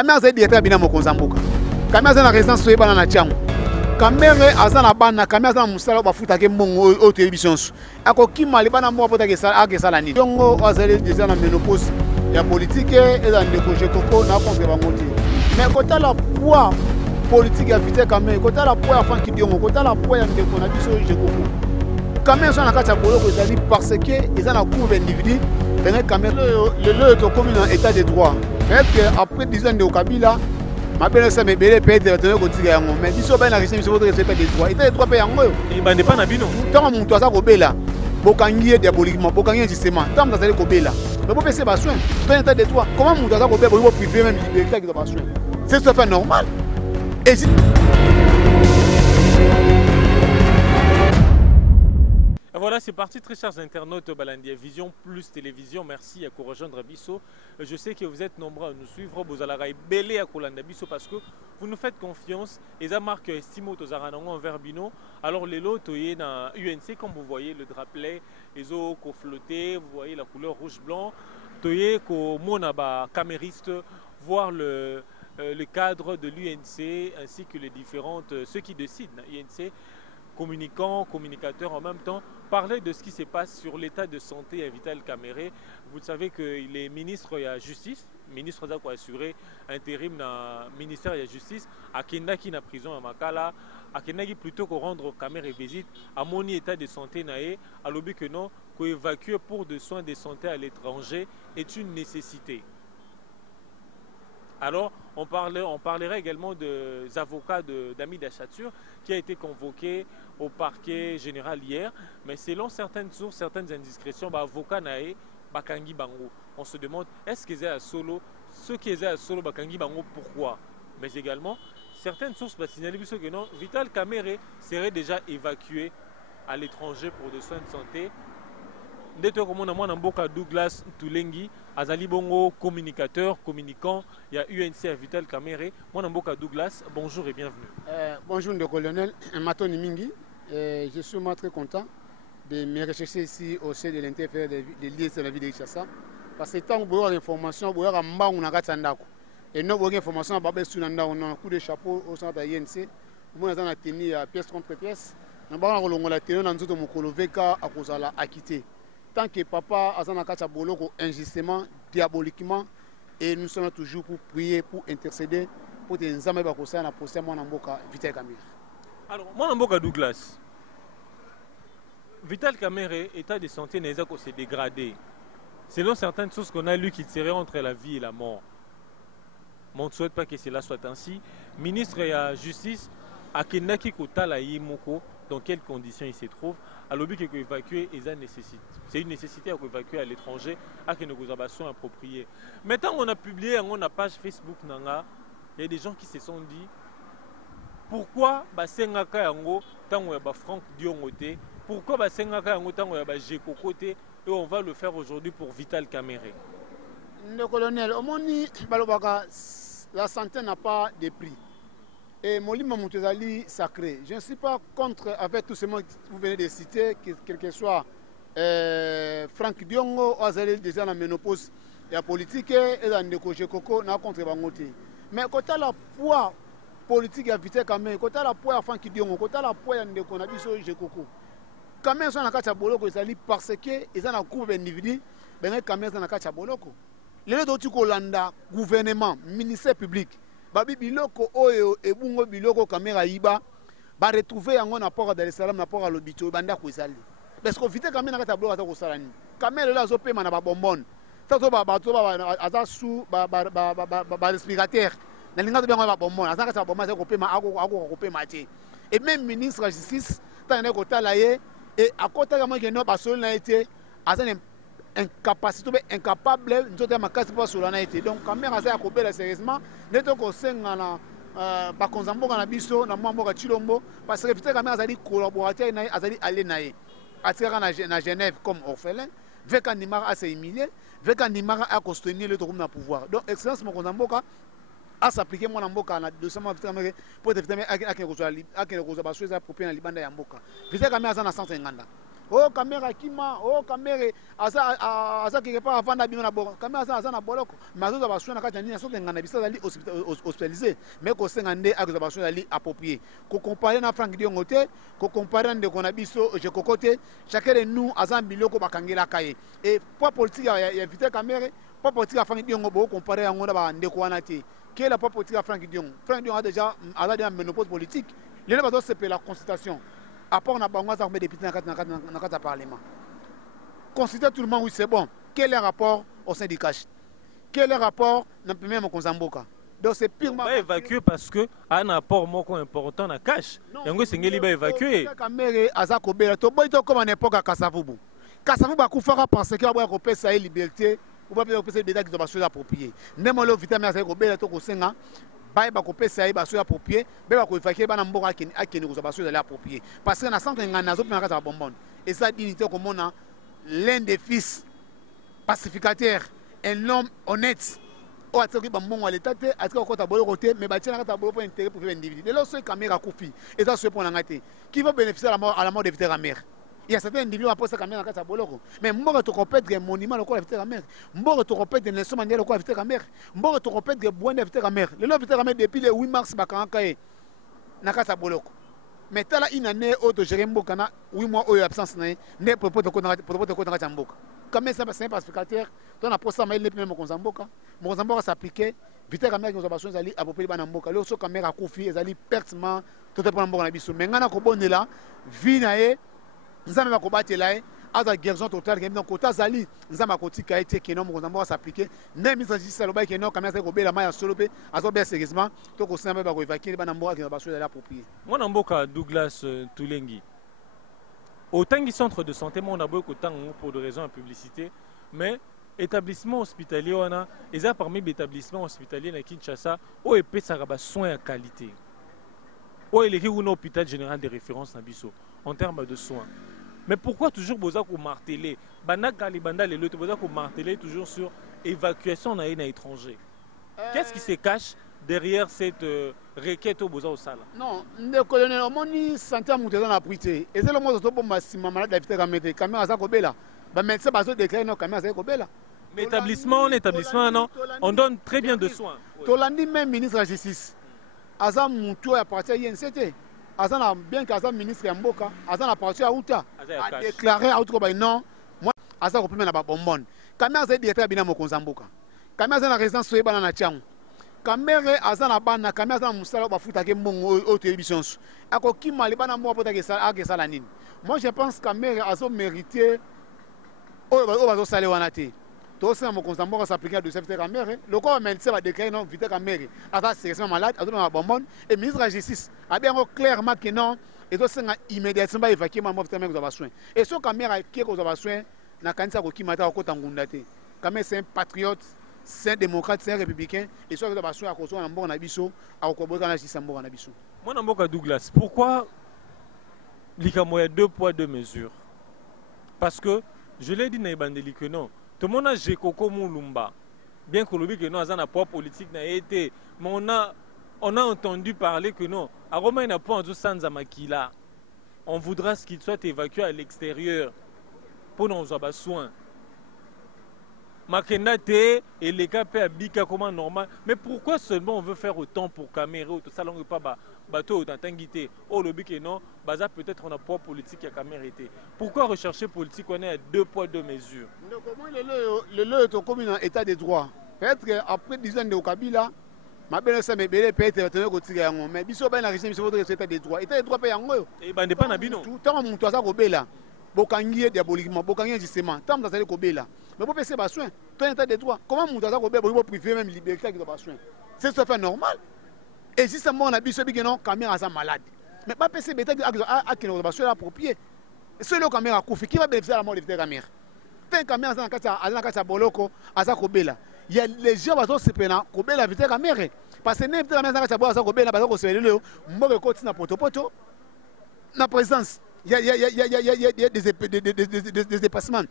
Kamere c'est directeur bina mokonzamboka. Kamere c'est na résidence soye bana na tiango. Kamere azana bana Kamere azana musala ba futa ke mbongo o télévision. Ako kimali bana mbo pota ke sala ni. Yongo azali déjà na ménopause ya politique et dans ndeko Koko na contre bangoti. Mais kota la poids politique ya Vital Kamerhe, kota la poids ya Frank Diongo, kota la poids ya ndeko na biso Koko. Kamere so na kati ya boloko ezali parce que ezana couvre individu. Ben Kamere le to comme un état de droit. Mais après 10 ans de Kabila ma belle ça me belle peut-être de côté yango mais biso ba na richesse biso votre respect des droits état de droit pe yango et ba ne pas na bino tant mon toza ko bela bokangi diaboliquement bokangi justement tant dans aller ko bela mais pour passer ba soin dans état de droit comment mon toza ko bela pour priver même liberté qui doit pas soin c'est tout à fait normal et voilà, c'est parti, très chers internautes Balandia Vision plus Télévision. Merci à rejoindre Bisso. Je sais que vous êtes nombreux à nous suivre. Vous allez belé à Kolanda Bisso parce que vous nous faites confiance. Et ça marque estimo Tozaranango envers Bino. Alors, les lots, toyé dans UNC, comme vous voyez, le drapelet, les eaux flotté, vous voyez la couleur rouge-blanc. Toyé, monaba camériste, voir le cadre de l'UNC ainsi que les différentes, ceux qui décident, UNC. Communicants, communicateurs en même temps, parler de ce qui se passe sur l'état de santé à Vital Kamerhe. Vous savez qu'il est ministre de la Justice, ministre qui a assuré intérim dans le ministère de la Justice, à Kendaki na prison à Makala, à Kendaki plutôt que rendre Kamerhe visite, à mon état de santé naé, à l'objet que non, qu'évacuer pour des soins de santé à l'étranger est une nécessité. Alors, on parlerait également des avocats d'Ami Dachature qui a été convoqué au parquet général hier. Mais selon certaines sources, certaines indiscrétions, avocat nae, Bakangi Bango. On se demande, est-ce qu'ils sont à solo? Ceux qui sont à solo, Bakangi Bango, pourquoi? Mais également, certaines sources signalent que non, Vital Kamerhe serait déjà évacué à l'étranger pour des soins de santé. Ndето comme on a Mboka Douglas Tulengi, Azali Bongo, communicateur, communicant, il y a UNC à Vital Kamerhe. Moi Mboka Douglas, bonjour et bienvenue. Bonjour le colonel Matoni Mingi. Je suis moi très content de me rechercher ici au sein de l'interférence de l'IS de la ville de Kinshasa. Parce que tant que vous avez l'information, vous avez un mba on a gatandako. Et nous avons l'information à Babel Sunanda, on a un coup de chapeau au centre de l'INC. Nous avons un tenue à pièce contre pièce. Nous avons la tenue dans notre mokolo veka à cause de la acquitté. Tant que papa a un boloko injustement, diaboliquement, et nous sommes toujours pour prier, pour intercéder, pour que nous ayons un procès à Mboka Vital Kamerhe. Alors, moi Mboka Douglas, Vital Kamerhe, état de santé n'est pas s'est dégradé. Selon certaines sources qu'on a lues qui serait entre la vie et la mort. Mais on ne souhaite pas que cela soit ainsi. Ministre de la Justice, à Kendaki Kotala Yimoko, dans quelles conditions il se trouve, à l'objet qu'il faut évacuer, c'est une nécessité à évacuer à l'étranger, à que nos observations appropriées. Maintenant, on a publié on a page Facebook Nanga, il y a des gens qui se sont dit pourquoi Sengaka Yango, tant on a Frank Diongo, pourquoi Sengaka Yango, tant on a Jeko Kote, et on va le faire aujourd'hui pour Vital Kamerhe. Le colonel, au moment la santé n'a pas de prix. Et Molima Moutezali sacré. Je ne suis pas contre avec tout ce monde que vous venez de citer, quel que soit Frank Diongo, Azali déjà dans la ménopause et la politique et dans le Koko, n'a contre Bangote. Mais quand tu as la poids politique à Vital Kamerhe, quand tu as la poids à Frank Diongo, quand tu as la poids à Ndeko Nabiso Koko, Kamerhe sont dans la boloko parce que ils ont un groupe individu, ben Kamerhe sont dans la boloko. Les autres Kolanda, gouvernement, ministère public. Babi biloko oyo ebungo biloko Kamerhe yiba ba retrouver yango na port Dar es Salaam na port à Lobito banda ko esali parce que Vital Kamerhe na kata bloka ta ko salani Kamerhe la zo pema na ba bonbonne tato ba aza sous ba respirateur na linga to bengo ba bonbonne aza kata bonbonne ko pema ako pema te et même ministre de la justice tane ko tala ye et à côté ga mo ke no ba solo na été aza incapacité incapable nous avons makasi pour cela na été donc Kamerhe aza ko bela sérieusement neto ko senga na bakonzamboka na biso na mboka Chilombo parce que Vital Kamerhe azali collaborateur na azali aller nae atika na Genève comme orphelin veka ndimaka a se humilier veka ndimaka a soutenir le tokum na pouvoir donc excellence mokonzamboka a s'appliquer mon mboka na dossier Vital Kamerhe pour Vital Kamerhe a que kozwa baso za propre na libanda ya mboka Vital Kamerhe aza na 150 oh caméra kima oh caméra asa quelque part avant d'abîmer na bon caméra asa na boloko mais azo ba soin na kati ni so ngana bisa ali hospitalisé mais ko senga nde azo ba soin ali approprié ko comparer na Frank Diongo te ko comparer nde ko na biso je kokote chacun de nous asa biloko bakangela kaye et pas politique ya vite caméra pas politique à Frank Diongo bo comparer yango na ba ndeko wana te qui est la pas politique à Frank Diongo. Frank Diongo a déjà un monopole politique. Les gens c'est la consultation. Après on a bango ça met des députés dans le parlement. Consulter tout le monde oui c'est bon. Quel est le rapport au syndicat? Quel est le rapport dans le premier Mokonzamboka? Donc c'est purement évacué parce que un apport moko important na cash. Yango sengeli ba évacuer. Kamere azako bela to boy to comme en époque à Kasavubu. Kasavubu akufaka parce que aboya ko pesa liberté. Ou pas peut-être des qui sont appropriés. N'importe le vitamine A c'est que belle to kosenga. Baye ba ko pesa yi ba so approprié. Be ba ko évacuer ba na mboka akeni ko ba so approprié. Parce que na centre ngana zo pena ka bonbon. Et ça dignité comme on a l'un des fils pacificateurs, un homme honnête. O atiko ba mbongo à l'état te atiko ko ta bolo côté mais ba tiena ka ta bolo pour intérêt pour individu. De là ce caméra kufi. Et ça se pour na ngate. Qui va bénéficier à la mort de Victor Amère. Il y a certains individus qui posent la caméra dans la boloko. Mais moi, je répète que monument le quoi la vitesse mère. Moi, je répète que Nelson Mandela le quoi la vitesse mère. Moi, je répète que Bouen la vitesse mère. Le vitesse mère depuis le 8 mars bakanakaye na kata boloko. Mais tala une année autre gérer mboka na 8 mois au absence na ne pour de ko na kata mboka. Comme ça c'est un pacificateur, on a posé ça mais même Mozamboka. Mozamboka s'appliquait vitesse mère qui nous a besoin d'aller à peu près dans mboka. Le so caméra kufi ezali pertinemment tout est pour mboka na biso. Mais ngana ko bonela vi na ye nzambe bakobatela ye aza guérison totale donc kota zali nzambe akotika ete keno mokonzambo s'appliquer ne mise en justice aloba keno kamia sa kobela maya solo pe azo bien sérieusement to ko samba ba ko évacuer bana mboka ki na baso ya approprié mwana mboka Douglas Tulengi au tangi centre de santé mon aboy ko tango pour de raisons de publicité mais établissement hospitalier wana eza parmi les établissements hospitaliers na Kinshasa o epesaka ba soins à qualité o eleki kuna hôpital général de référence na biso en termes de soins. Mais pourquoi toujours besoin qu'on marteler marteler toujours sur évacuation d'un étranger. Qu'est-ce qui se cache derrière cette requête au besoin au sala? Non, le colonel Omoni santé monter dans la prité. Et c'est le mot de bon maximum malade d'habiter caméra caméra ça kobela. Ba médecin baso déclarer non caméra ça kobela. Mais établissement non, on donne très bien de soins. Tolandi même ministre de la justice. Azam Moutou à partir INCT. Azana bien qu'Azam ministre ya mboka, Azana parti à Outa a déclaré à Outa non, moi Azana kopime na ba bonbon. Kamera za directeur bina mokonzamboka. Kamera za na résidence soye bana na tiango. Kamera Azana bana kamera za musala ba futa ke mbongo au télévision. Ako kimali bana mo pota ke sala nini. Moi je pense kamera azo mérité o bazo salé wana te. Tout ça, mon consamboka s'applique à 2 vitesse caméra. Le corps médecin va déclarer non vitesse caméra. À sérieusement malade, à tout dans la bonbonne. Et ministre de la justice a bien clairement que non. Et tout ça immédiatement évacuer ma vitesse caméra besoin. Et ce caméra qui est besoin, na kanisa ko kimata ko tangunda te. Caméra c'est un patriote, c'est un démocrate, c'est un républicain. Et soit que besoin à cause na mbongo na biso, à ko boka na justice mbongo na biso. Moi na mboka Douglas, pourquoi likamoya 2 poids 2 mesures? Parce que je l'ai dit na ibandeli que non. Tout le monde a Jekoko Moulumba. Bien que l'on que nous avons un poids politique n'a été, mais on a entendu parler que non. À Roma, il n'y a pas un sans Amakila. On voudra qu'il soit évacué à l'extérieur pour nous avoir soin. Makendate et les cas à Bika comme normal. Mais pourquoi seulement on veut faire autant pour caméra ou tout ça, on pas bateau autant t'inguité. Oh le but non, baza peut-être on a poids politique à caméra été. Pourquoi rechercher politique on est à 2 poids 2 mesures? Comment le est comme un état de droit. Peut-être qu'après 10 ans de Kabila, ma belle ça me belle peut-être tenir au tigre mais biso ben la régime c'est votre état de droit. État de droit paye yango. Et ben dépend na bino. Tout temps mon toi ça kobela. Bokangié diaboliquement, bokangié justement. Tant dans ça kobela. Mais pour passer besoin, tu as état de droit. Comment mon toi ça kobela pour priver même liberté qui doit besoin. C'est tout à fait normal. Et justement, on a vu ce que non, caméra est malade. Mais pas PC bêta qui ne va pas approprié. C'est le caméra qui va bénéficier de la mort de la caméra. Tant que caméra est dans boloko, à sa kobela. Il y a les gens qui se prennent kobela vite caméra. Parce que n'importe la caméra est dans kobela, parce que c'est le mauvais côté na poto. Na présence, il y a des dépassements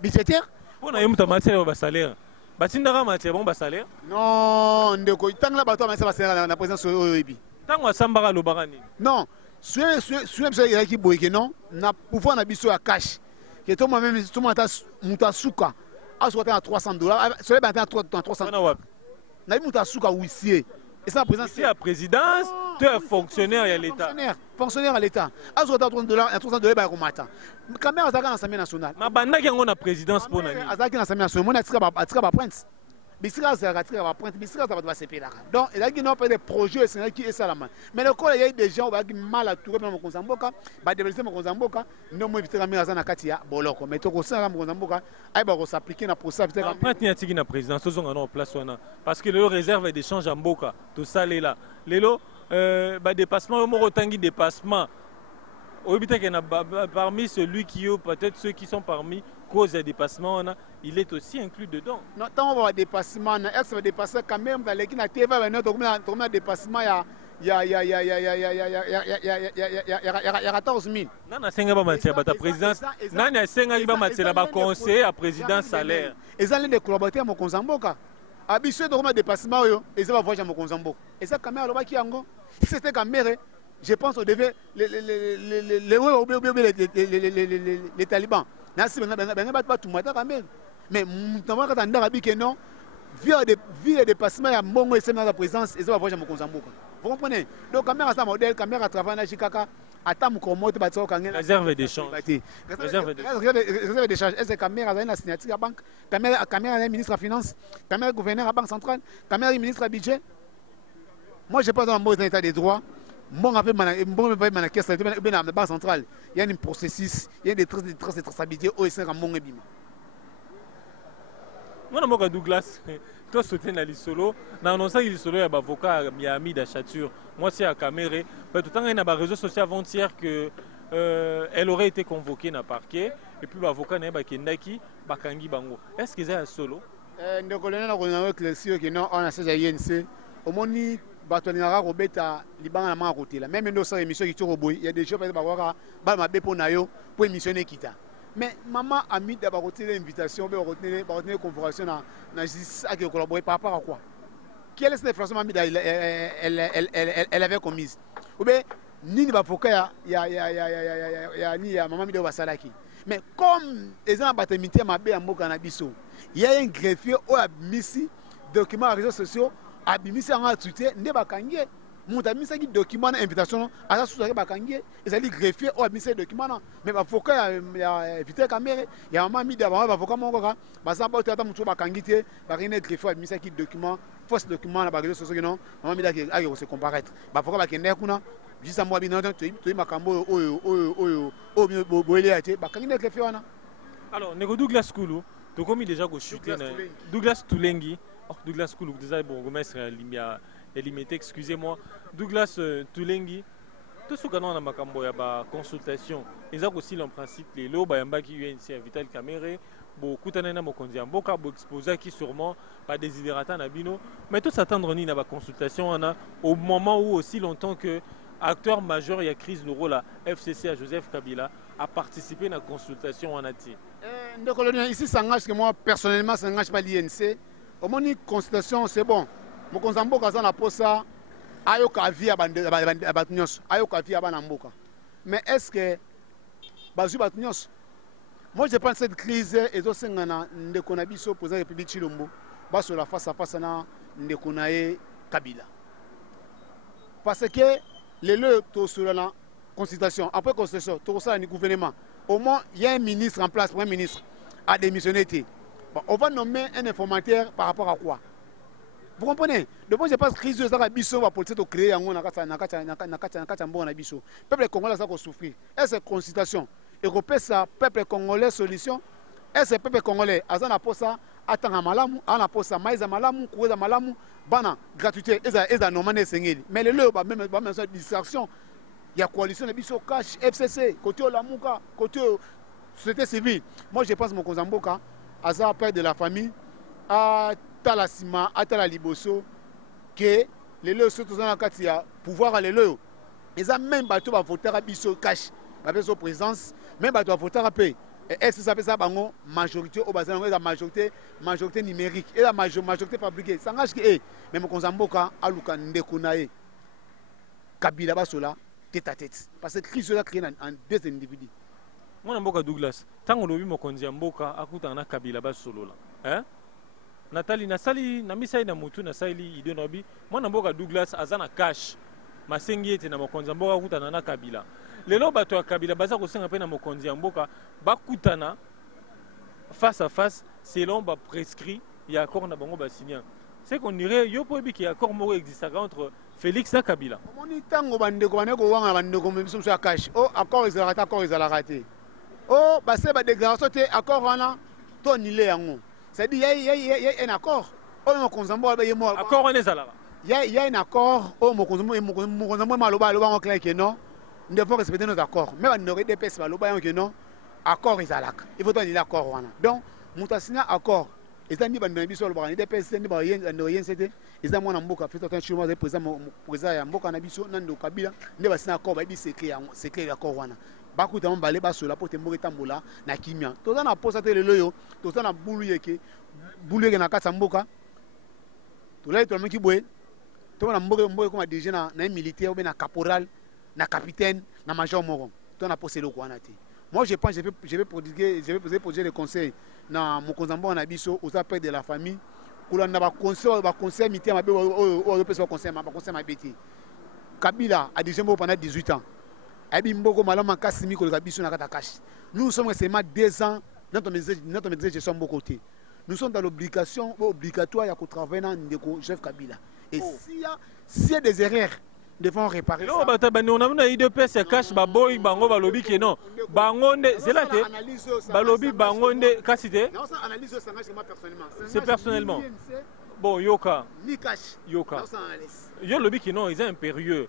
budgétaires. On a eu un matière au salaire. Batindara matière bon salaire? Non, ndeko tant la bateau mais ça va salaire na présence oyebi. Tant wa sambara lo barani. Non, biso ezalaki boye ke non na pouvoir na biso ya cash ke to moi-même to mata muta suka asoka ta na $300 soleil ba ta na 300 na muta suka huissier et ça président c'est la présidence tu es fonctionnaire à l'état fonctionnaire à l'état asoka ta $300 ba ko mata caméra azaka na Assemblée nationale ma bandaki yango na présidence pour nani azaki na Assemblée nationale mona atika ba prince bisika azalaka tika ba prince bisika azalaka basepelaka donc ezalaki non pas des projets esengalaki esalama mais lokola yai des gens bazalaki mal atouré mpona mokonzi ya mboka badéveloppe mokonzi ya mboka nde mo évite kamere aza na kati ya boloko mais tokosalaka mokonzi ya mboka ayeba kosaplike na procès prince ni atiki na présidence tozonga na place wana parce que lelo réserve d'échange ya mboka tosalela lelo badépassement yo moko otangi dépassement oyebi teke na parmi celui qui peut-être ceux qui sont parmi cause de dépassement, il est aussi inclus dedans. Non, tant on va dépassement, est-ce que va dépasser quand même dans l'équipe na TV, on a dépassement il y a 14 000. Nana senga ba matia ba ta présidence, nana senga ba matia ba conseiller à président salaire. Et ça les collaborateurs mo konzamboka. Habitué de comment dépassement yo, et ça va voir mo konzamboka. Et ça caméra lo ba ki yango. Si c'était caméra, je pense on devait les talibans. Mais notamment quand on a dit que non, via des dépassements, il y a un bon essai dans la présence et ça va voir mon Konzamboka. Vous comprenez? Donc, caméra à modèle, caméra à travail dans Chikaka, à Tam Komote, réserve d'échange. Réserve d'échange. Est-ce que caméra à la signature à la banque, caméra à la ministre de la Finance, caméra gouverneur à la Banque centrale, caméra ministre à responsabilité. Moi, je pense dans le mot état des droits. Bon, après, la caisse de la Banque centrale, il y a un processus, il y a des traces de traçabilité au sein de mon ébima. Moi, je suis Douglas. Toi, soutien à l'Isolo. Dans l'annonce, l'Isolo, il y a un avocat à Miami d'Achature. Moi, c'est à Caméré. Tout le temps, il y a un réseau social avant-hier que elle aurait été convoquée dans le parquet. Et puis, l'avocat n'est pas Kendaki, Bakangi Bango. Est-ce que c'est un solo? Le colonel a éclairci que non, on a ces INC. Au moins, bato lingaka kobeta libanga na manga kotela même ndo sa émission qui toko boy il y a des gens peut-être bakwa ba mabe po na yo pour émission ekita mais maman a mis d'abord retirer l'invitation ba retenir convocation na justice à collaborer par rapport à quoi quelle est cette infraction mamie elle avait commise ou bien nini ba foka ya ni ya maman mi de basalaki mais comme les gens batemité mabe ya mboka na biso il y a un greffier au abimisi documents réseaux sociaux abimisi anga tuté nde bakangie mutu abimisi document na invitation aza susu bakangie ezali greffier o abimisi document na mais bavoka ya invité caméra ya mama midi ya bavoka moko ka baza bato ata mutu bakangi te bakene greffier abimisi document fausse document na barezo soso kino mama midi ake se comparaître bavoka bakende kuna juste moi bino to makambo oyo boele ate bakangi na greffier wana. Alors nego Douglas Kulu to komi déjà go chuter na Douglas Tulengi. Douglas Koulou, déjà, bourgmestre limité, excusez-moi. Douglas Tulengi, tout ce qu'on a dans ma cambo, il y a consultation. Ils ont aussi le principe, les lots, il y a qui UNC, Vital Caméré, beaucoup de gens qui ont exposé qui sûrement pas désidératant Nabino. Mais tout s'attendre ni la consultation, on a au moment où aussi longtemps que acteur majeur, il y a crise le rôle à FCC à Joseph Kabila a participé à la consultation en Ati. Ici, ça engage que moi, personnellement, ça n'engage pas l'INC. Au moins, une consultation, c'est bon. Mon Konzamboka, ça n'a pas ça. Ayoka via Batnyos. Ayoka via Banamboka. Mais est-ce que Bazu Batnyos? Moi, je pense que cette crise est aussi un Ndekonabiso pour la République Chilombo. Bas sur la face à face à Ndekonae Kabila. Parce que les lieux sur la consultation, après consultation, tout ça, le gouvernement. Au moins, il y a un ministre en place, premier ministre, a démissionné. Bon, on va nommer un informateur par rapport à quoi? Vous comprenez? Donc, je pense que crise de la biso va politique créer en biso. Peuple congolais ça souffrir. Est-ce que consultation européenne ça peuple congolais solution? Est-ce que peuple congolais azana posa atanga malamu, ana posa maiza malamu, kuweza malamu, bana gratuité eza normalement sengeli. Mais le lieu même distraction. Il y a coalition de biso cash FCC côté Olamuka, côté société civile. Moi je pense mon Konzamboka Aza père de la famille, à Talasima, à Talaliboso, que les lois sont dans le pouvoir à les lois. Ils ont même bateau à voter à Bisso cash, avec son présence, même bateau à voter à paix. Est-ce que ça fait ça, bango, majorité au bazar, la majorité numérique, et la majorité fabriquée. Ça engage que, même Konzamboka, Aluka Ndekunae, Kabila Basola, tête à tête. Parce que crise là créé en deux individus. Moi Mboka Douglas, tant que lobi mokonzi ya mboka akuta na kabila ba solo là. Hein? Nathalie nasali na misai na mutu na sali ide nobi. Moi Mboka Douglas azana cash. Masengi ete na mokonzi ya mboka akuta na kabila. Lelo bato ya kabila baza kosenga pe na mokonzi ya mboka bakutana face à face selon ba prescrit ya accord na bango ba signé. C'est qu'on dirait yo po bi ki accord moko existe entre Félix na Kabila. Omoni tango bandeko baneko wanga bandeko mbiso ya cash. Oh accord ezala raté. Oh bah c'est ba déclaration te accord wana to nilé yango. C'est dit y a un accord. Oh mokonzi mboka ba yemo. Accord on ezala. Y a un accord. Oh mokonzi mboka maloba en clair que non. Nous devons respecter nos accords. Même on aurait des pèses maloba que non. Accord ezalaka. Il faut tenir l'accord wana. Donc mutasina accord. Et ni bando biso lo bana DPS ni ba yen no yen c'était eza mwana mboka fait attention chuma za président ya mboka na biso nando Kabila ne ba sina accord ba bi secret accord wana bakuta mbale ba sola pote mboka tambola na kimia toza na posa te lelo yo toza na bulu yeke na kasa mboka to lai to meki boye to na mboka comme déjà na militaire ou bien na caporal na capitaine na major moko to na poser le kwana te. Moi, je pense que je vais poser des conseils dans mon conseil na biso aux appels de la famille. Pour na conseil mité ma conseil ma bêti. Kabila a déjà pendant 18 ans. Abi mboko malama kasimi ko biso na kata kashi. Nous sommes seulement 2 ans notre gestion de côté. Nous sommes dans l'obligation obligatoire à travailler dans le chef Kabila. Et s'il y a des erreurs devons réparer ça. On a une idée de cash baboy bango balobi que non. Bangonde c'est là te. Balobi bangonde kasite. Non, ça analyse ça moi personnellement. C'est personnellement. Bon yoka. Ni cash. Yoka. Yo lobi que non, ils sont impérieux.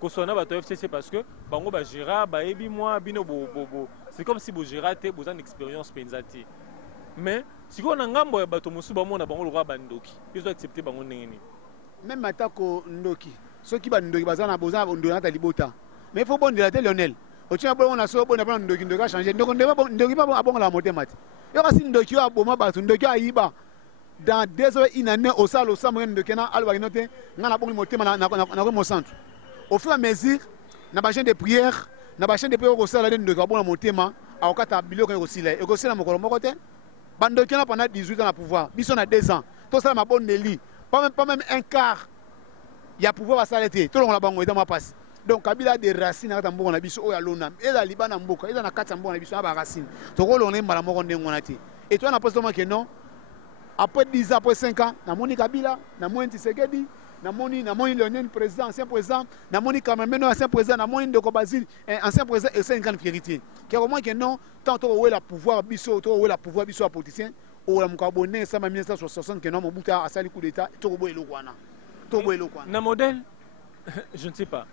Ko sona bato FCC parce que bango ba gera ba ebi moi bino bo. C'est comme si bo gera te bo une expérience penzati. Mais si on a ngambo ya bato musu ba mona bango lo roi bandoki. Ils ont accepté bango ndengeni. Même atako ndoki. Ceux qui bandoki bazana boza ondona ta libota. Mais il faut bon de la Lionel. Otia bon on a so bon na ndoki ndoka changer. Ndoki pas bon la moté mat. Yo kasi ndoki wa boma batu ndoki ayiba. Dans 2 heures une année au salo samoyen ndoki na alwa noté ngana bon moté na ko centre. Au fur et à mesure na ba chaîne de prière, na ba chaîne de prière au sala ndoki bon moté ma akata biloko ko sila. E ko sila mokolo moko te. Bandoki na pendant 18 ans na pouvoir. Biso na 2 ans. Tout ça ma bonne Nelly. Pas même un quart. Il y a pouvoir s'arrêter. Tout le monde a bango et dans ma passe. Donc Kabila a des racines à Tambo na biso oya lona. Et la Liban na mboka, et na kata mboka na biso na ba racines. To ko lona mbala moko ndengonati. Et toi na poste que non. Après 10 ans, après 5 ans, na moni Kabila, na moni Tshisekedi, na moni Lionel président, ancien président, na moni Kamemeno ancien président, na moni Ndeko Bazil, ancien président et c'est une grande vérité. Car au moins que non, tant où est la pouvoir biso, où est la pouvoir biso à politicien, ou la mukabonné ça ma 1960 que non Mobutu a sali coup d'état, to bo elokwana. Na modèle, je ne sais pas.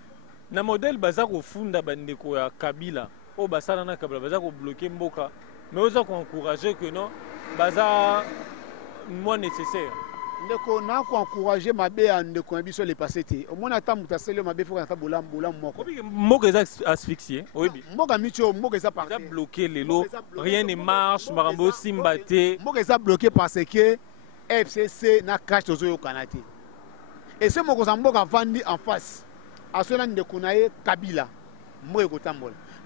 Na modèle bazako funda bandeko ya Kabila, o basala na Kabila bazako bloquer mboka, mais oza ko encourager que non, baza moins nécessaire. Ndeko na ko encourager mabe ya ndeko biso le passé te. Au moins ata mutasele mabe faut ka bolam moko. Mboka eza asphyxié, oui. Mboka micho, mboka eza parti. Eza bloqué lelo, rien ne marche, marambo simbate. Mboka eza bloqué parce que FCC na cash tozo yo kanate. Et ce Mokozamboka vandi en face à cela de Kounaye Kabila.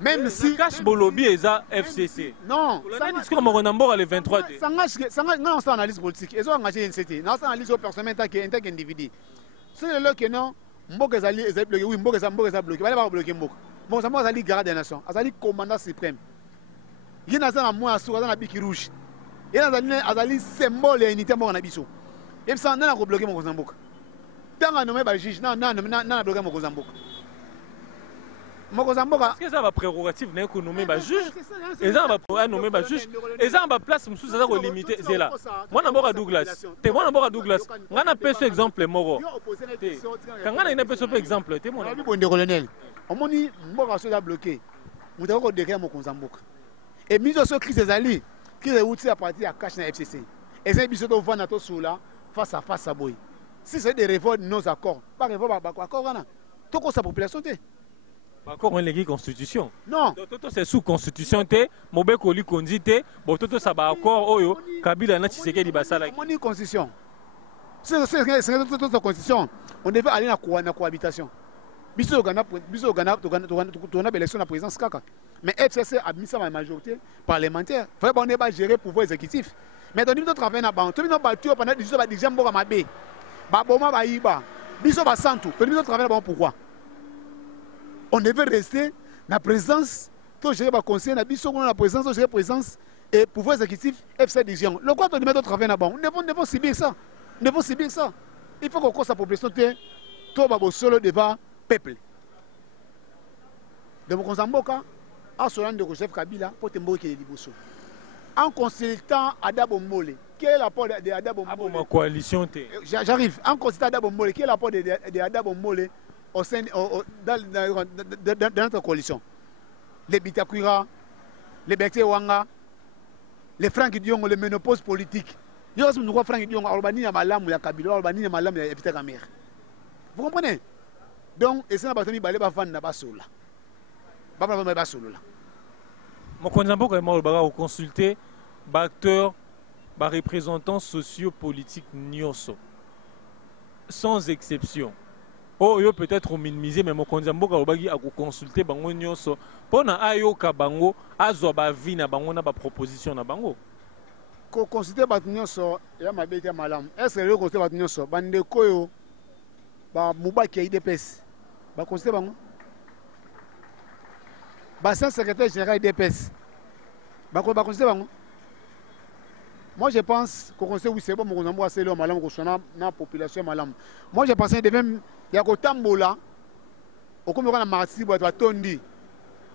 Même si cash Bolobi et ça FCC. Non, ça dit que Mokozamboka le 23. Ça n'a pas analyse politique. Ils ont engagé une CT. Non, ça analyse au personnel en tant qu'individu. C'est le que non, Mboka Zali est bloqué. Oui, Mboka est bloqué. Il va bloquer Mboka. Mokozamboka Zali garde des nations. Azali commandant suprême. Il y a un mois sur la biki rouge. Il y a un symbole et unité Mboka Nabiso. Et ça n'a pas bloqué Mokozamboka. Tant à nommer juge, non, bloqué Mokozamboka. Mokozamboka. Est-ce que ça va prérogative n'est que nommer juge? Et ça va nommer juge. Et ça va place sous ça va limiter. C'est là. Moi n'abord Douglas. T'es moi d'abord Douglas. On a peu ce exemple moro. Quand on a une peu ce exemple, t'es mon ami. Bon de colonel. On m'a dit Mboka soit bloqué. Vous devez ko déclarer Mokozamboka. Et mise au crise des alliés qui est outil à partir à cash na FCC. Et c'est biso to vendre to sous là face à face à boy. Si c'est des révoltes, nos accords, pas révolte, accord, tout comme sa population. Accord, on est constitution. Non. C'est sous constitution, Mobeko li konzite, bon tout ça va accord, oyo, Kabila na Tshisekedi basala. On dit constitution. C'est constitution. On devait aller dans la cohabitation. biso élection la présidence kaka. Mais FCC a mis ça dans la majorité parlementaire. Il faut pas gérer le pouvoir exécutif. Mais dans notre travail na ban, tout le monde battu pendant 18 ans, déjà mboka mabe. Ba boma ba yiba. Biso ba santu. Tout le monde travaille là pourquoi? On devait rester dans la présidence, tout gérer le conseil, na biso dans la présidence, tout gérer la présidence et pouvoir exécutif FC dirigeant. Le quoi on devait travailler là-bas? On devait subir ça. On devait subir ça. Il faut qu'on cause sa population tout babo solo devant peuple. De mon Mboka, en solant de Joseph Kabila pour te mourir qui est liboso. En consultant Adabo Mbole, quel est l'apport de Adabo Mbole? Ma coalition. J'arrive. En consultant Adabo Mbole, quel est l'apport de Adabo Mbole au sein dans notre coalition? Les Bitakwira, les Bekte Wanga, les Franck Dion, les ménopauses politiques. Il y a aussi Franck Dion, Albani ya malamu ya Kabila, Albani ya malamu ya Peter Kamer. Vous comprenez? Donc, et ça n'a pas été balé par fan na basola. Baba ba basola. Mokonzi Mboka est consulter acteurs, représentants sociopolitiques nyonso. Sans exception. Oh, yo peut-être minimiser mais Mokonzi Mboka obagi a consulter bango nyonso pona ayoka bango azwa ba vie na bango na ba proposition na bango. Ko consulter ba nyonso ya mabete malamu. Est-ce que le consulter ba nyonso bande koyo ba mubaki ya IDPS ba consulter bango? Bassin secrétaire général IDPS ba consulter bango? Moi, je pense qu'on sait où c'est bon, on a c'est le malam, la population malam. Moi, je pense que même il y a autant de là, au comme on a marché, on a tondi,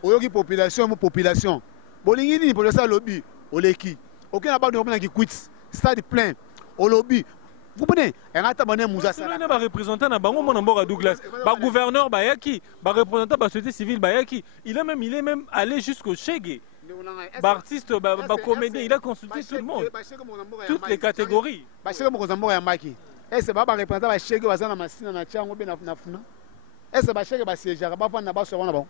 on a population. Bolingini pour ça lobby, on l'équipe. Aucun n'a pas de moment qui quitte, stade plein, au lobby. Vous comprenez? Et on a tabonné Moussa. Il y a un représentant na bango mon Mboka Douglas, ba gouverneur bayaki, ba représentant ba société civile bayaki. Il est même allé jusqu'au Chege. Artiste, comédien, il a consulté tout le monde, toutes les catégories. Est-ce que c'est pas représentant de Chege bazana na masina na chango be na funa? Est-ce que Chege ba siège ba fa na ba so bon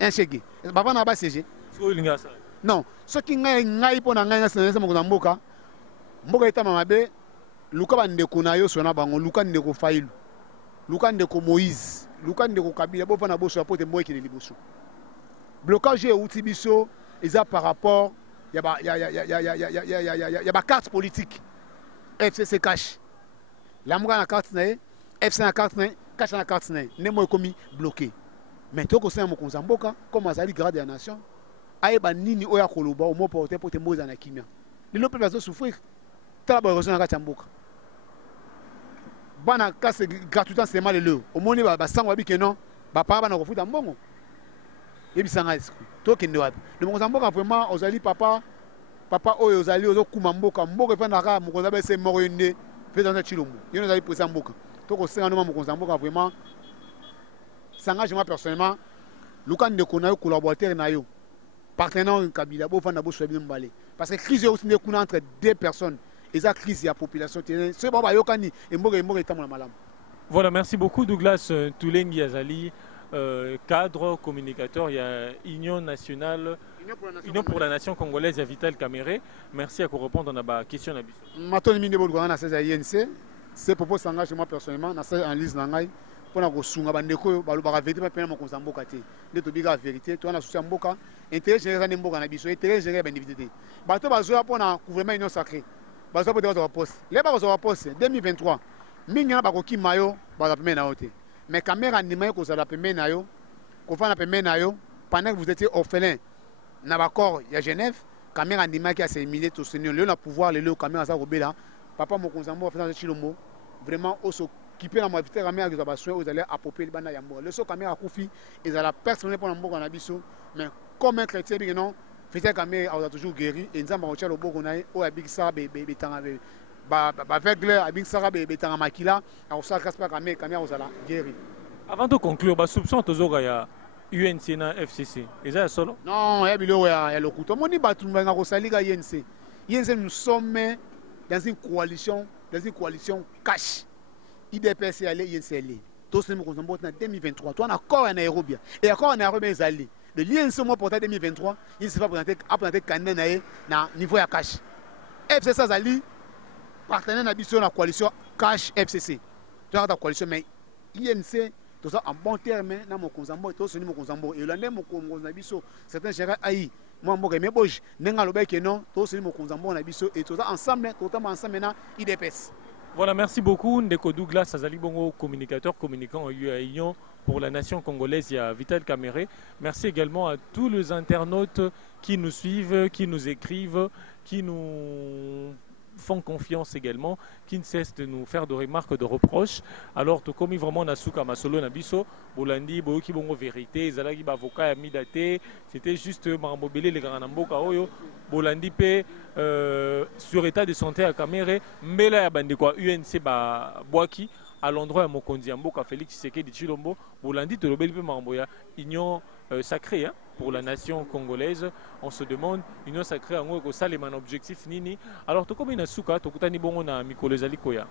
un Chege. Ba fa na ba siège. Non, ce qui ngai pona ngai na Mokonzi Mboka. Mboka eta mamabe luka bandeko na yo sona bango luka ndeko Failu. Luka ndeko Moïse, luka ndeko Kabila bo fa na bo so apote mboka ki liboso. Blocage et outil biso ils ont par rapport il y a ba carte politique. FCC cash. La mouga na carte na FC na carte na cash na carte na ne mo komi bloqué. Mais to ko sema Mokonzi Mboka comme azali grade de la nation. Aye ba nini oya koloba o mo porter pour te moza na kimia. Les lopes va souffrir. Ta ba raison na carte Mboka. Bana casse gratuitement c'est mal le. Au moni ba sangwa bi que non. Ba pa ba na kofuta mbongo. Ebisanga esiko tokende wapi le Mokonzi Mboka vraiment ozali papa oyo ozali ozokuma mboka epandaka Mokonzi abese moko yende fait dans Chilombo yo ozali président mboka tokosenga noma Mokonzi Mboka vraiment sanga moi personnellement luka ndeko na yo collaborateur na yo partenaire Kabila bo fanda bo sobi mbale parce que crise yo aussi kuna entre deux personnes et ça crise ya population terrain c'est bon ba yokani et mboka etamona malamu. Voilà, merci beaucoup Douglas Toulengi Azali. Cadre, communicateur, il y a Union nationale, Union pour la nation congolaise, il y a Vital Kamere. Merci à vous répondre à la question. Maintenant, INC, c'est pour s'engager moi personnellement, en liste nangai pour na kosunga bandeko balobaka vérité pa pena Mokonzi Mboka te. Nde to biga vérité, to na souci mboka, intérêt général mboka na biso, intérêt général ba individualité. Bato bazoya pour na gouvernement union sacrée. Bazo pour de poste. Les ba ko poste 2023. Minga ba ko kimayo ba pemena na hote. Mais caméra n'importe quoi, ça la permet nayo, qu'on fait la permet nayo, pendant que vous étiez orphelin, n'a pas corps, il y a Genève, caméra n'importe qui a ses milliers de seigneurs, le pouvoir, le caméra ça robé là, papa Mokonzi Mboka fait dans le Chilombo, vraiment au s'occuper la moitié caméra qui a besoin, vous allez approprier le bana yambo. Le so caméra koufi, ils ont la personne pour Mboka na biso, mais comme un chrétien bien non, fait caméra a toujours guéri et nous avons reçu le Bogo naï, au abig ça be tangave. Avec l'air, avec Sarah Betanga Makila, on s'en casse pas caméra aux ala guéri. Avant de conclure, bah soupçon toujours il y a UNC na FCC. Et ça solo? Non, il y a le couteau. Moni batumba na Rosaliga UNC. UNC nous sommes dans une coalition cash. IDPS est allé, UNC est allé. Tous les Mokonzi Mboka en 2023. Toi on a accord en Nairobi. Et accord en Nairobi est allé. Le UNC moi porté 2023, il se va présenter candidat na niveau ya cash. FCC Zali partenaire na biso na coalition cash FCC. Tu as la coalition mais INC tout ça en bon terme na mokonzambo to soni mokonzambo et landé mokonzo na biso certains gérer aïe moi mboka mais boje nenga loba que non to soni mokonzambo na biso et tout ça ensemble ensemble na IDPS. Voilà, merci beaucoup Ndeko Douglas Azali Bongo, communicateur communicant à Union pour la nation congolaise, il y a Vital Caméré. Merci également à tous les internautes qui nous suivent, qui nous écrivent, qui nous font confiance également, qui ne cessent de nous faire de remarques, de reproches. Alors, tout comme vraiment Nasuka Masolo Nabiso, Bolandi, Boyoki Bongo Vérité, Zalagi Bavoka, Amidate, c'était juste Marambobele, les Garanamboka Oyo, Bolandi P, sur état de santé à Caméré, Mbela Yabandekwa, UNC Boaki, à l'endroit de Mokondi Amboka, Félix Tshisekedi Chilombo, Bolandi Tolobeli Maramboya, Union sacrée, hein, pour la nation congolaise. On se demande, Union sacrée, en gros, ça, les objectif Nini. Alors, tout comme Inasuka, tout comme Bongo na Mikolo Zalikoya.